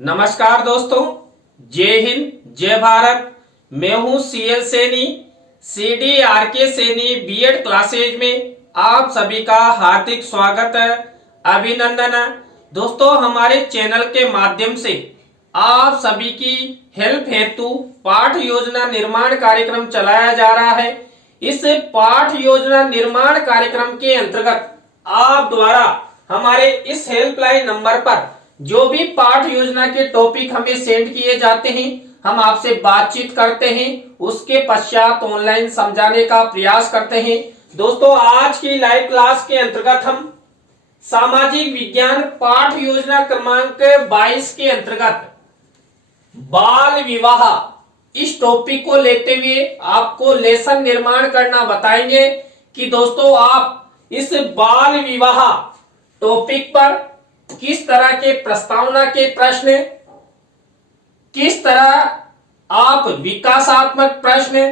नमस्कार दोस्तों, जय हिंद जय भारत। मैं हूं CL Saini, CDRK Saini BEd classes में आप सभी का हार्दिक स्वागत है, अभिनंदन है। दोस्तों, हमारे चैनल के माध्यम से आप सभी की हेल्प हेतु पाठ योजना निर्माण कार्यक्रम चलाया जा रहा है। इस पाठ योजना निर्माण कार्यक्रम के अंतर्गत आप द्वारा हमारे इस हेल्पलाइन नंबर पर जो भी पाठ योजना के टॉपिक हमें सेंड किए जाते हैं, हम आपसे बातचीत करते हैं, उसके पश्चात ऑनलाइन समझाने का प्रयास करते हैं। दोस्तों, आज की लाइव क्लास के अंतर्गत हम सामाजिक विज्ञान पाठ योजना क्रमांक 22 के अंतर्गत बाल विवाह इस टॉपिक को लेते हुए आपको लेसन निर्माण करना बताएंगे कि दोस्तों आप इस बाल विवाह टॉपिक पर किस तरह के प्रस्तावना के प्रश्न, किस तरह आप विकासात्मक प्रश्न,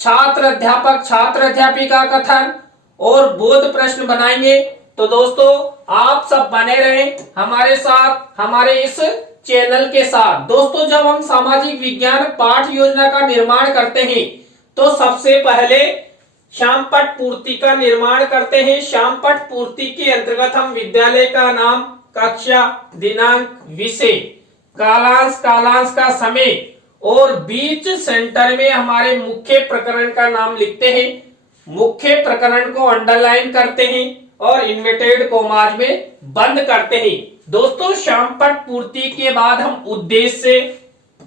छात्र अध्यापक छात्र अध्यापिका कथन और बोध प्रश्न बनाएंगे। तो दोस्तों, आप सब बने रहें हमारे साथ, हमारे इस चैनल के साथ। दोस्तों, जब हम सामाजिक विज्ञान पाठ योजना का निर्माण करते हैं तो सबसे पहले श्यामपट्ट पूर्ति का निर्माण करते हैं। श्यामपट्ट पूर्ति के अंतर्गत हम विद्यालय का नाम, कक्षा, दिनांक, विषय, कालांश, कालांश का समय और बीच सेंटर में हमारे मुख्य प्रकरण का नाम लिखते हैं। मुख्य प्रकरण को अंडरलाइन करते हैं और इन्वर्टेड कॉमास में बंद करते हैं। दोस्तों, श्यामपट्ट पूर्ति के बाद हम उद्देश्य,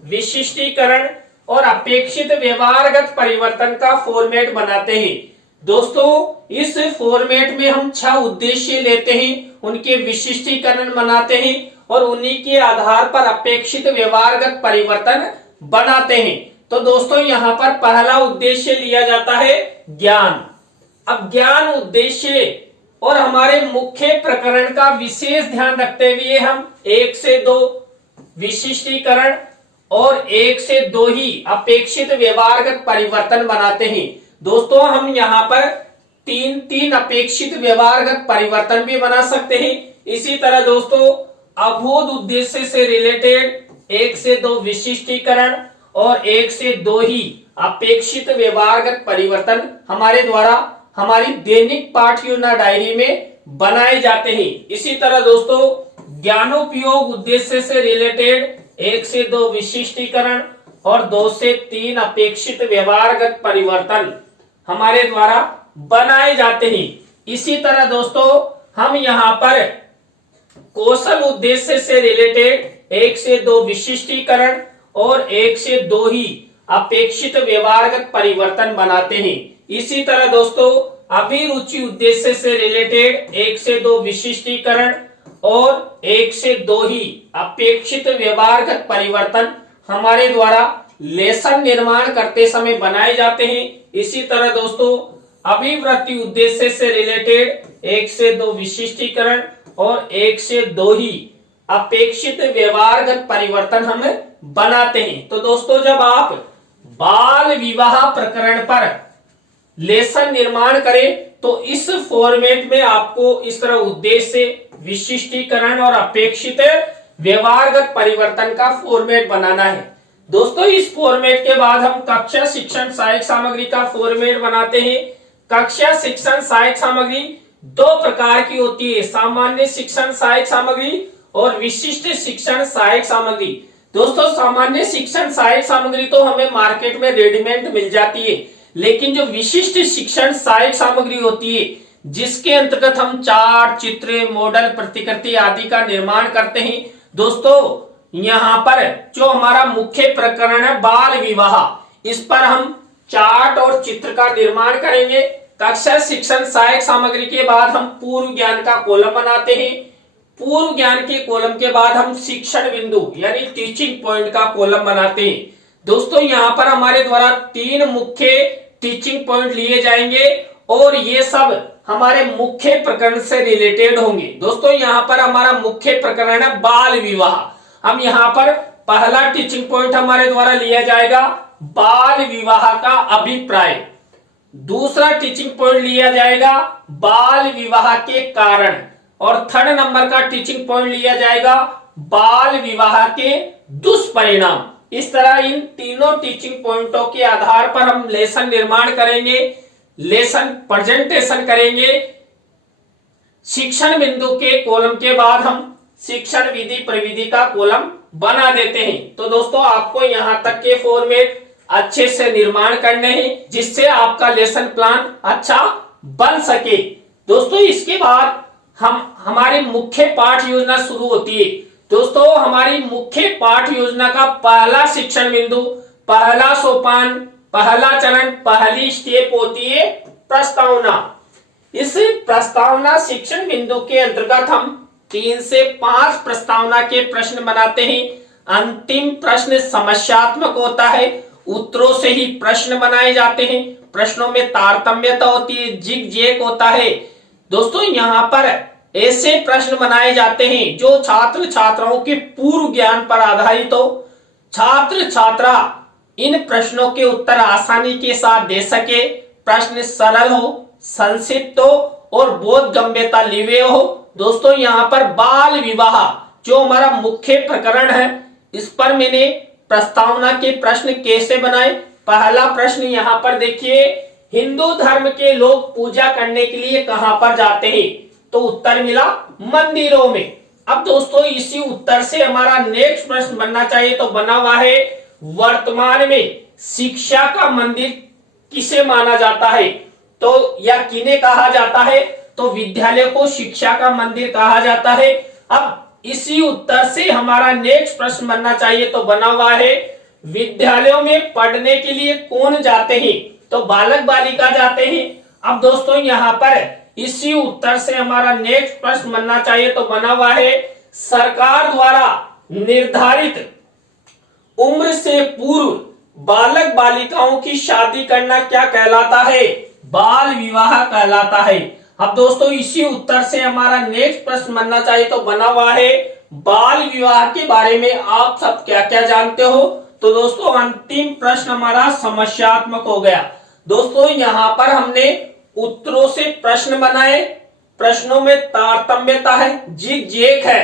विशिष्टीकरण और अपेक्षित व्यवहारगत परिवर्तन का फॉर्मेट बनाते हैं। दोस्तों, इस फॉर्मेट में हम 6 उद्देश्य लेते हैं, उनके विशिष्टीकरण बनाते हैं और उन्हीं के आधार पर अपेक्षित व्यवहारगत परिवर्तन बनाते हैं। तो दोस्तों, यहाँ पर पहला उद्देश्य लिया जाता है ज्ञान। अब ज्ञान उद्देश्य और हमारे मुख्य प्रकरण का विशेष ध्यान रखते हुए हम 1 से 2 विशिष्टीकरण और 1 से 2 ही अपेक्षित व्यवहारगत परिवर्तन बनाते हैं। दोस्तों, हम यहाँ पर 3 अपेक्षित व्यवहारगत परिवर्तन भी बना सकते हैं। इसी तरह दोस्तों, अबोध उद्देश्य से रिलेटेड 1 से 2 विशिष्टीकरण और 1 से 2 ही अपेक्षित व्यवहारगत परिवर्तन हमारे द्वारा हमारी दैनिक पाठ योजना डायरी में बनाए जाते हैं। इसी तरह दोस्तों, ज्ञानोपयोग उद्देश्य से रिलेटेड 1 से 2 विशिष्टीकरण और 2 से 3 अपेक्षित व्यवहारगत परिवर्तन हमारे द्वारा बनाए जाते हैं। इसी तरह दोस्तों, हम यहाँ पर कौशल उद्देश्य से रिलेटेड 1 से 2 विशिष्टीकरण और 1 से 2 ही अपेक्षित व्यवहारगत परिवर्तन बनाते हैं। इसी तरह दोस्तों, अभिरुचि उद्देश्य से रिलेटेड 1 से 2 विशिष्टीकरण और 1 से 2 ही अपेक्षित व्यवहारगत परिवर्तन हमारे द्वारा लेसन निर्माण करते समय बनाए जाते हैं। इसी तरह दोस्तों, अभिवृत्ति उद्देश्य से रिलेटेड 1 से 2 विशिष्टीकरण और 1 से 2 ही अपेक्षित व्यवहारगत परिवर्तन हम बनाते हैं। तो दोस्तों, जब आप बाल विवाह प्रकरण पर लेसन निर्माण करें तो इस फॉर्मेट में आपको इस तरह उद्देश्य, विशिष्टीकरण और अपेक्षित व्यवहारगत परिवर्तन का फॉर्मेट बनाना है। दोस्तों, इस फॉर्मेट के बाद हम कक्षा शिक्षण सहायक सामग्री का फॉर्मेट बनाते हैं। कक्षा शिक्षण सहायक सामग्री 2 प्रकार की होती है, सामान्य शिक्षण सहायक सामग्री और विशिष्ट शिक्षण सहायक सामग्री। दोस्तों, सामान्य शिक्षण सहायक सामग्री तो हमें मार्केट में रेडीमेड मिल जाती है, लेकिन जो विशिष्ट शिक्षण सहायक सामग्री होती है जिसके अंतर्गत हम चार्ट, चित्र, मॉडल, प्रतिकृति आदि का निर्माण करते हैं। दोस्तों, यहाँ पर जो हमारा मुख्य प्रकरण है बाल विवाह, इस पर हम चार्ट और चित्र का निर्माण करेंगे। कक्षा शिक्षण सहायक सामग्री के बाद हम पूर्व ज्ञान का कॉलम बनाते हैं। पूर्व ज्ञान के कॉलम के बाद हम शिक्षण बिंदु यानी टीचिंग पॉइंट का कॉलम बनाते हैं। दोस्तों, यहाँ पर हमारे द्वारा 3 मुख्य टीचिंग पॉइंट लिए जाएंगे और ये सब हमारे मुख्य प्रकरण से रिलेटेड होंगे। दोस्तों, यहाँ पर हमारा मुख्य प्रकरण है बाल विवाह। हम यहाँ पर पहला टीचिंग पॉइंट हमारे द्वारा लिया जाएगा बाल विवाह का अभिप्राय। दूसरा टीचिंग पॉइंट लिया जाएगा बाल विवाह के कारण और थर्ड नंबर का टीचिंग पॉइंट लिया जाएगा बाल विवाह के दुष्परिणाम। इस तरह इन तीनों टीचिंग पॉइंटों के आधार पर हम लेसन निर्माण करेंगे, लेसन प्रेजेंटेशन करेंगे। शिक्षण बिंदु के कॉलम के बाद हम शिक्षण विधि प्रविधि का कॉलम बना देते हैं। तो दोस्तों आपको यहां तक के फॉर्मेट अच्छे से निर्माण करने हैं जिससे आपका लेसन प्लान अच्छा बन सके। दोस्तों इसके बाद हमारी मुख्य पाठ योजना शुरू होती है। दोस्तों हमारी मुख्य पाठ योजना का पहला शिक्षण बिंदु, पहला सोपान, पहला चरण, पहली स्टेप होती है प्रस्तावना। इस प्रस्तावना शिक्षण बिंदु के अंतर्गत हम 3 से 5 प्रस्तावना के प्रश्न बनाते हैं। अंतिम प्रश्न समस्यात्मक होता है, उत्तरों से ही प्रश्न बनाए जाते हैं। प्रश्नों में तारतम्यता होती है, जिग जैग होता है। दोस्तों यहाँ पर ऐसे प्रश्न बनाए जाते हैं जो छात्र छात्राओं के पूर्व ज्ञान पर आधारित हो। छात्र छात्रा इन प्रश्नों के उत्तर आसानी के साथ दे सके। प्रश्न सरल हो, संक्षिप्त हो और बोध गंभीरता लिए हो। दोस्तों यहाँ पर बाल विवाह जो हमारा मुख्य प्रकरण है, इस पर मैंने प्रस्तावना के प्रश्न कैसे बनाए। पहला प्रश्न यहाँ पर देखिए, हिंदू धर्म के लोग पूजा करने के लिए कहां पर जाते हैं? तो उत्तर मिला मंदिरों में। अब दोस्तों इसी उत्तर से हमारा नेक्स्ट प्रश्न बनना चाहिए, तो बना हुआ है वर्तमान में शिक्षा का मंदिर किसे माना जाता है? तो या किन्हें कहा जाता है? तो विद्यालय को शिक्षा का मंदिर कहा जाता है। अब इसी उत्तर से हमारा नेक्स्ट प्रश्न बनना चाहिए, तो बना हुआ है विद्यालयों में पढ़ने के लिए कौन जाते हैं? तो बालक बालिका जाते हैं। अब दोस्तों यहाँ पर इसी उत्तर से हमारा नेक्स्ट प्रश्न बनना चाहिए, तो बना हुआ है सरकार द्वारा निर्धारित उम्र से पूर्व बालक बालिकाओं की शादी करना क्या कहलाता है? बाल विवाह कहलाता है। अब दोस्तों इसी उत्तर से हमारा नेक्स्ट प्रश्न बनना चाहिए, तो बना हुआ है बाल विवाह के बारे में आप सब क्या क्या जानते हो? तो दोस्तों अंतिम प्रश्न हमारा समस्यात्मक हो गया। दोस्तों यहाँ पर हमने उत्तरों से प्रश्न बनाए, प्रश्नों में तारतम्यता है, जिग जैग है।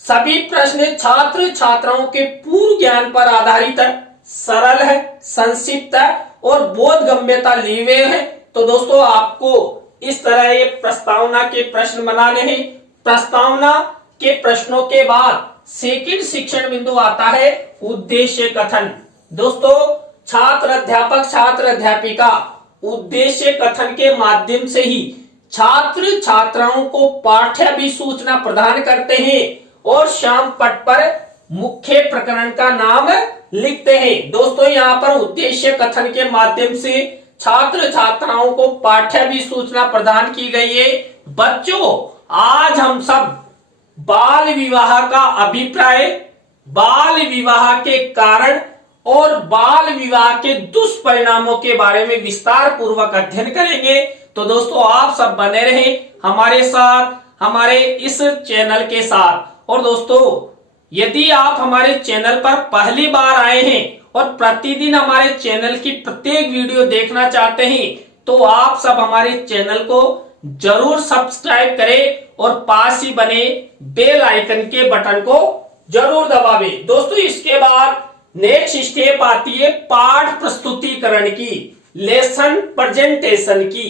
सभी प्रश्न छात्र छात्राओं के पूर्व ज्ञान पर आधारित है, सरल है, संक्षिप्त है और बोध गंभीरता लिए हुए है। तो दोस्तों आपको इस तरह ये प्रस्तावना के प्रश्न बनाने हैं। प्रस्तावना के प्रश्नों के बाद सेकंड शिक्षण बिंदु आता है उद्देश्य कथन। दोस्तों छात्र अध्यापक छात्र अध्यापिका उद्देश्य कथन के माध्यम से ही छात्र छात्राओं को पाठ्याभिसूचना प्रदान करते हैं और श्याम पट पर मुख्य प्रकरण का नाम लिखते हैं। दोस्तों यहाँ पर उद्देश्य कथन के माध्यम से छात्र छात्राओं को पाठ्याभिसूचना प्रदान की गई है। बच्चों आज हम सब बाल विवाह का अभिप्राय, बाल विवाह के कारण और बाल विवाह के दुष्परिणामों के बारे में विस्तार पूर्वक अध्ययन करेंगे। तो दोस्तों आप सब बने रहें हमारे साथ, हमारे इस चैनल के साथ। और दोस्तों यदि आप हमारे चैनल पर पहली बार आए हैं और प्रतिदिन हमारे चैनल की प्रत्येक वीडियो देखना चाहते हैं, तो आप सब हमारे चैनल को जरूर सब्सक्राइब करें और पास ही बने बेल आइकन के बटन को जरूर दबावे। दोस्तों इसके बाद नेक्स्ट स्टेप आती है पाठ प्रस्तुतिकरण की, लेसन प्रेजेंटेशन की।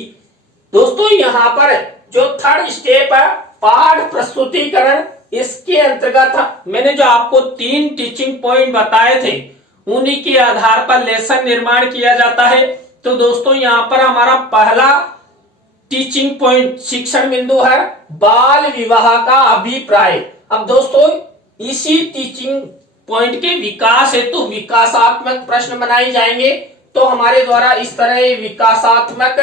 दोस्तों यहाँ पर जो थर्ड स्टेप है पाठ प्रस्तुतिकरण, इसके अंतर्गत मैंने जो आपको 3 टीचिंग पॉइंट बताए थे उन्हीं के आधार पर लेसन निर्माण किया जाता है। तो दोस्तों यहाँ पर हमारा पहला टीचिंग पॉइंट शिक्षण बिंदु है बाल विवाह का अभिप्राय। अब दोस्तों इसी टीचिंग पॉइंट के विकास हेतु विकासात्मक प्रश्न बनाए जाएंगे। तो हमारे द्वारा इस तरह विकासात्मक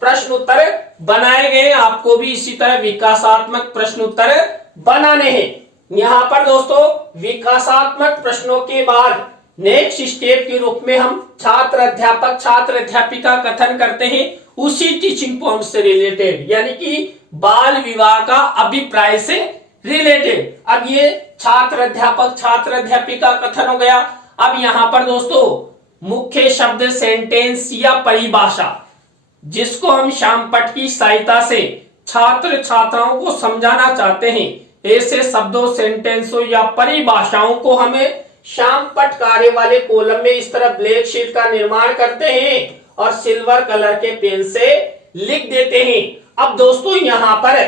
प्रश्न उत्तर बनाए गए, आपको भी इसी तरह विकासात्मक प्रश्न उत्तर बनाने हैं। यहाँ पर दोस्तों विकासात्मक प्रश्नों के बाद नेक्स्ट स्टेप के रूप में हम छात्र अध्यापक छात्र अध्यापिका कथन करते हैं उसी टीचिंग पॉइंट से रिलेटेड, यानी कि बाल विवाह का अभिप्राय से रिलेटेड। अब ये छात्र अध्यापक छात्र अध्यापिका कथन हो गया। अब यहाँ पर दोस्तों मुख्य शब्द सेंटेंस या परिभाषा, जिसको हम श्याम पट की सहायता से छात्र छात्राओं को समझाना चाहते हैं, ऐसे शब्दों, सेंटेंसों या परिभाषाओं को हमें श्यामपट्ट कार्य वाले कॉलम में इस तरह ब्लैक शीट का निर्माण करते हैं और सिल्वर कलर के पेन से लिख देते हैं। अब दोस्तों यहाँ पर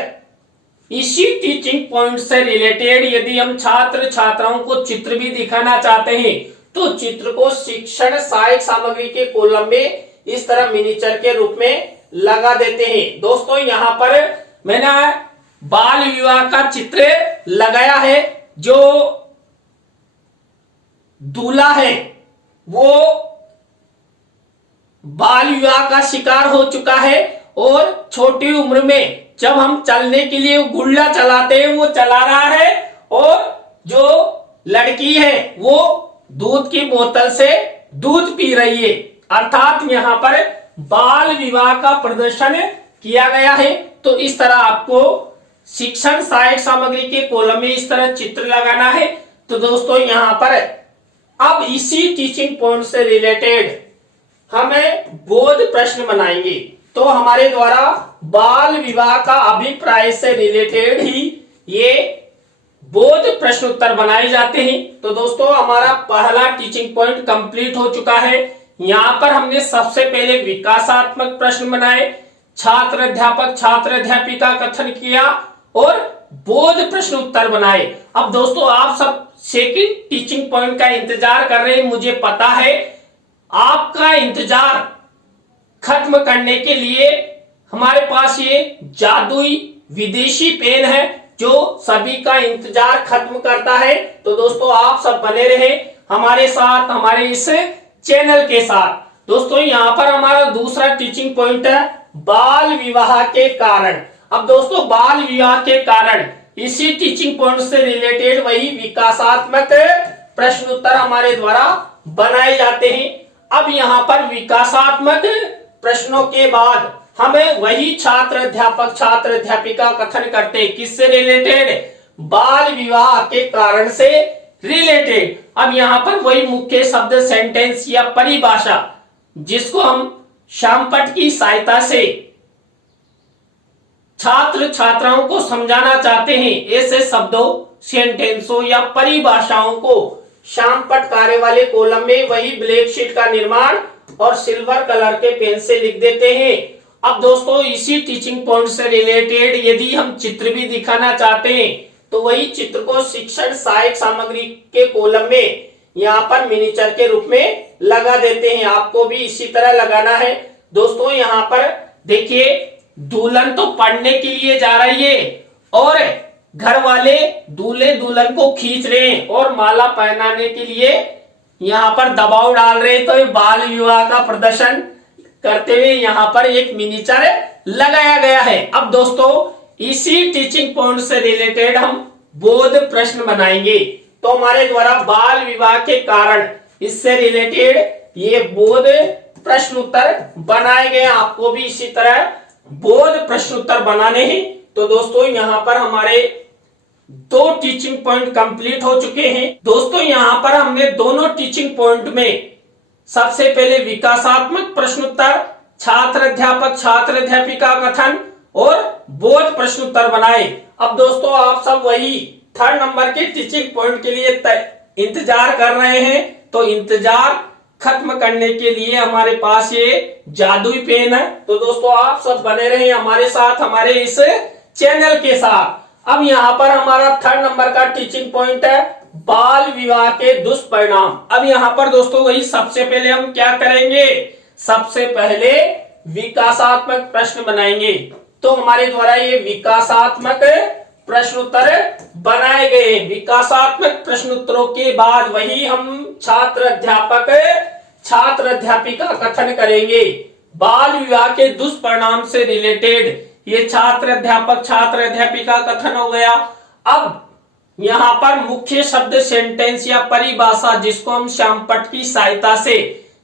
इसी टीचिंग पॉइंट से रिलेटेड यदि हम छात्र छात्राओं को चित्र भी दिखाना चाहते हैं तो चित्र को शिक्षण सहायक सामग्री के कॉलम में इस तरह मिनिएचर के रूप में लगा देते हैं। दोस्तों यहाँ पर मैंने बाल विवाह का चित्र लगाया है। जो दूल्हा है वो बाल विवाह का शिकार हो चुका है और छोटी उम्र में जब हम चलने के लिए गुल्ला चलाते हैं वो चला रहा है, और जो लड़की है वो दूध की बोतल से दूध पी रही है। अर्थात यहाँ पर बाल विवाह का प्रदर्शन किया गया है। तो इस तरह आपको शिक्षण सहायक सामग्री के कॉलम में इस तरह चित्र लगाना है। तो दोस्तों यहाँ पर अब इसी टीचिंग पॉइंट से रिलेटेड हमें बोध प्रश्न बनाएंगे। तो हमारे द्वारा बाल विवाह का अभिप्राय से रिलेटेड ही ये बोध प्रश्न उत्तर बनाए जाते हैं। तो दोस्तों हमारा पहला टीचिंग पॉइंट कंप्लीट हो चुका है। यहाँ पर हमने सबसे पहले विकासात्मक प्रश्न बनाए, छात्र अध्यापक छात्र अध्यापिका कथन किया और बोध प्रश्न उत्तर बनाए। अब दोस्तों आप सब सेकंड टीचिंग पॉइंट का इंतजार कर रहे हैं, मुझे पता है। आपका इंतजार खत्म करने के लिए हमारे पास ये जादुई विदेशी पेन है जो सभी का इंतजार खत्म करता है। तो दोस्तों आप सब बने रहे हमारे साथ, हमारे इस चैनल के साथ। दोस्तों यहाँ पर हमारा दूसरा टीचिंग पॉइंट है बाल विवाह के कारण। अब दोस्तों बाल विवाह के कारण इसी टीचिंग पॉइंट से रिलेटेड वही विकासात्मक प्रश्न उत्तर हमारे द्वारा बनाए जाते हैं। अब यहाँ पर विकासात्मक प्रश्नों के बाद हमें वही छात्र अध्यापक छात्र अध्यापिका कथन करते हैं, किससे रिलेटेड? बाल विवाह के कारण से रिलेटेड। अब यहाँ पर वही मुख्य शब्द, सेंटेंस या परिभाषा जिसको हम श्यामपट्ट की सहायता से छात्र छात्राओं को समझाना चाहते हैं, ऐसे शब्दों, सेंटेंसों या परिभाषाओं को श्यामपट्ट कार्य वाले कॉलम में वही ब्लैक शीट का निर्माण और सिल्वर कलर के पेन से लिख देते हैं। अब दोस्तों इसी टीचिंग पॉइंट से रिलेटेड यदि हम चित्र भी दिखाना चाहते हैं तो वही चित्र को शिक्षण सहायक सामग्री के कॉलम में यहाँ पर मिनिएचर के रूप में लगा देते हैं। आपको भी इसी तरह लगाना है। दोस्तों यहाँ पर देखिए, दुल्हन तो पढ़ने के लिए जा रही है और घर वाले दूल्हे दुल्हन को खींच रहे हैं और माला पहनाने के लिए यहाँ पर दबाव डाल रहे हैं। तो ये बाल विवाह का प्रदर्शन करते हुए यहाँ पर एक मिनिएचर लगाया गया है। अब दोस्तों इसी टीचिंग पॉइंट से रिलेटेड हम बोध प्रश्न बनाएंगे। तो हमारे द्वारा बाल विवाह के कारण इससे रिलेटेड ये बोध प्रश्न उत्तर बनाए गए। आपको भी इसी तरह बोध प्रश्न उत्तर बनाने हैं। तो दोस्तों यहाँ पर हमारे 2 टीचिंग पॉइंट कंप्लीट हो चुके हैं। दोस्तों यहाँ पर हमने दोनों टीचिंग पॉइंट में सबसे पहले विकासात्मक प्रश्न उत्तर, छात्र अध्यापक छात्र अध्यापिका कथन और बोध प्रश्न उत्तर बनाए। अब दोस्तों आप सब वही 3rd नंबर के टीचिंग पॉइंट के लिए इंतजार कर रहे हैं। तो इंतजार खत्म करने के लिए हमारे पास ये जादुई पेन है। तो दोस्तों आप सब बने रहे हमारे साथ, हमारे इस चैनल के साथ। अब यहाँ पर हमारा 3rd नंबर का टीचिंग पॉइंट है बाल विवाह के दुष्परिणाम। अब यहाँ पर दोस्तों वही सबसे पहले हम क्या करेंगे, सबसे पहले विकासात्मक प्रश्न बनाएंगे। तो हमारे द्वारा ये विकासात्मक प्रश्न उत्तर बनाए गए। विकासात्मक प्रश्न उत्तरों के बाद वही हम छात्र अध्यापक छात्र अध्यापिका कथन करेंगे। बाल विवाह के दुष्परिणाम से रिलेटेड ये छात्र अध्यापक छात्र अध्यापिका कथन हो गया। अब यहाँ पर मुख्य शब्द, सेंटेंस या परिभाषा जिसको हम श्यामपट्ट की सहायता से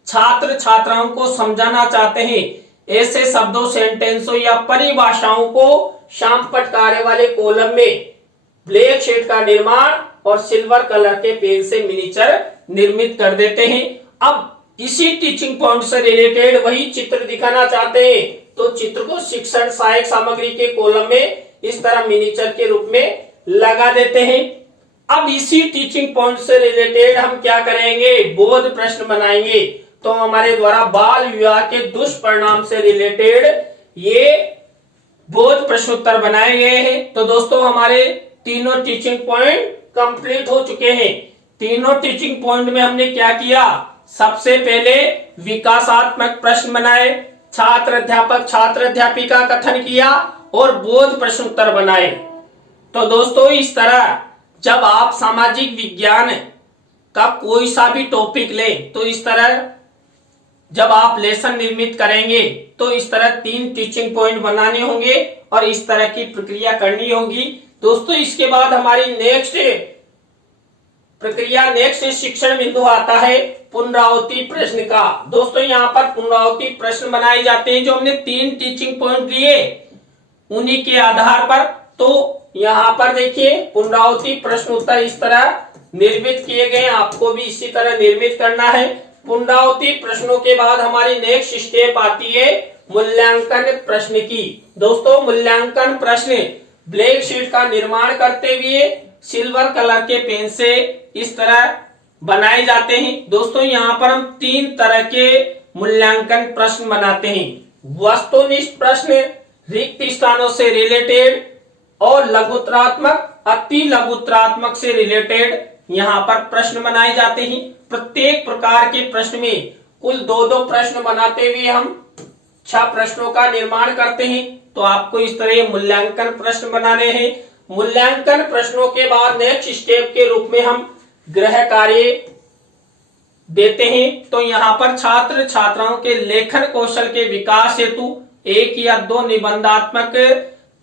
छात्र छात्राओं को समझाना चाहते हैं, ऐसे शब्दों, सेंटेंसों या परिभाषाओं को श्यामपट्ट कार्य वाले कॉलम में ब्लैक शीट का निर्माण और सिल्वर कलर के पेन से मिनिएचर निर्मित कर देते हैं। अब इसी टीचिंग पॉइंट से रिलेटेड वही चित्र दिखाना चाहते हैं। तो चित्र को शिक्षण सहायक सामग्री के कॉलम में इस तरह मिनीचर के रूप में लगा देते हैं। अब इसी टीचिंग पॉइंट से रिलेटेड हम क्या करेंगे, बोध प्रश्न बनाएंगे। तो हमारे द्वारा बाल विवाह के दुष्परिणाम से रिलेटेड ये बोध प्रश्नोत्तर बनाए गए हैं। तो दोस्तों हमारे तीनों टीचिंग पॉइंट कंप्लीट हो चुके हैं। तीनों टीचिंग पॉइंट में हमने क्या किया, सबसे पहले विकासात्मक प्रश्न बनाए, छात्र अध्यापक छात्र अध्यापिका का कथन किया और बोध प्रश्नोत्तर बनाए। तो दोस्तों इस तरह जब आप सामाजिक विज्ञान का कोई सा भी टॉपिक लें तो इस तरह जब आप लेसन निर्मित करेंगे तो इस तरह 3 टीचिंग पॉइंट बनाने होंगे और इस तरह की प्रक्रिया करनी होगी। दोस्तों इसके बाद हमारी नेक्स्ट शिक्षण बिंदु आता है पुनरावृत्ति प्रश्न का। दोस्तों यहाँ पर पुनरावृत्ति प्रश्न बनाए जाते हैं। जो हमने 3 टीचिंग पॉइंट लिए उन्हीं के आधार पर। तो यहाँ पर देखिए पुनरावृत्ति प्रश्न उत्तर इस तरह निर्मित किए गए, आपको भी इसी तरह निर्मित करना है। पुनरावृत्ति प्रश्नों के बाद हमारी नेक्स्ट स्टेप आती है मूल्यांकन प्रश्न की। दोस्तों मूल्यांकन प्रश्न ब्लैक शीट का निर्माण करते हुए सिल्वर कलर के पेन से इस तरह बनाए जाते हैं। दोस्तों यहाँ पर हम 3 तरह के मूल्यांकन प्रश्न बनाते हैं, वस्तुनिष्ठ प्रश्न, रिक्त स्थानों से रिलेटेड और लघुत्तरात्मक अति लघुत्तरात्मक से रिलेटेड यहाँ पर प्रश्न बनाए जाते हैं। प्रत्येक प्रकार के प्रश्न में कुल 2-2 प्रश्न बनाते हुए हम 6 प्रश्नों का निर्माण करते हैं। तो आपको इस तरह मूल्यांकन प्रश्न बनाने हैं। मूल्यांकन प्रश्नों के बाद नेक्स्ट स्टेप के रूप में हम गृह कार्य देते हैं। तो यहाँ पर छात्र छात्राओं के लेखन कौशल के विकास हेतु 1 या 2 निबंधात्मक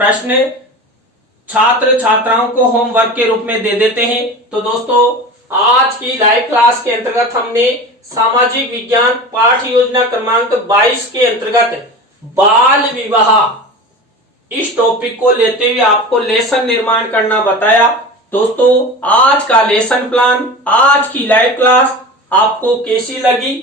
प्रश्न छात्र छात्राओं को होमवर्क के रूप में दे देते हैं। तो दोस्तों आज की लाइव क्लास के अंतर्गत हमने सामाजिक विज्ञान पाठ योजना क्रमांक 22 के अंतर्गत बाल विवाह इस टॉपिक को लेते हुए आपको लेसन निर्माण करना बताया। दोस्तों आज का लेसन प्लान, आज की लाइव क्लास आपको कैसी लगी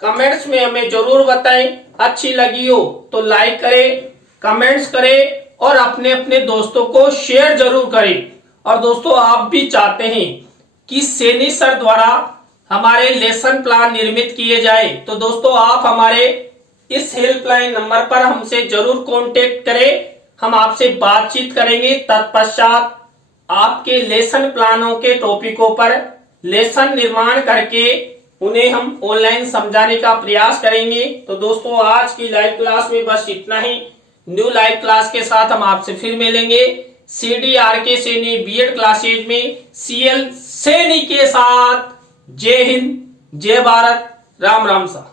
कमेंट्स में हमें जरूर बताएं। अच्छी लगी हो तो लाइक करें, कमेंट्स करें और अपने अपने दोस्तों को शेयर जरूर करें। और दोस्तों आप भी चाहते हैं कि सैनी सर द्वारा हमारे लेसन प्लान निर्मित किए जाए तो दोस्तों आप हमारे इस हेल्पलाइन नंबर पर हमसे जरूर कांटेक्ट करें। हम आपसे बातचीत करेंगे। तत्पश्चात आपके लेसन प्लानों के टॉपिकों पर लेसन निर्माण करके उन्हें हम ऑनलाइन समझाने का प्रयास करेंगे। तो दोस्तों आज की लाइव क्लास में बस इतना ही। न्यू लाइव क्लास के साथ हम आपसे फिर मिलेंगे CDRK सैनी बीएड क्लासेज में CL सैनी के साथ। जय हिंद, जय भारत, राम राम सा।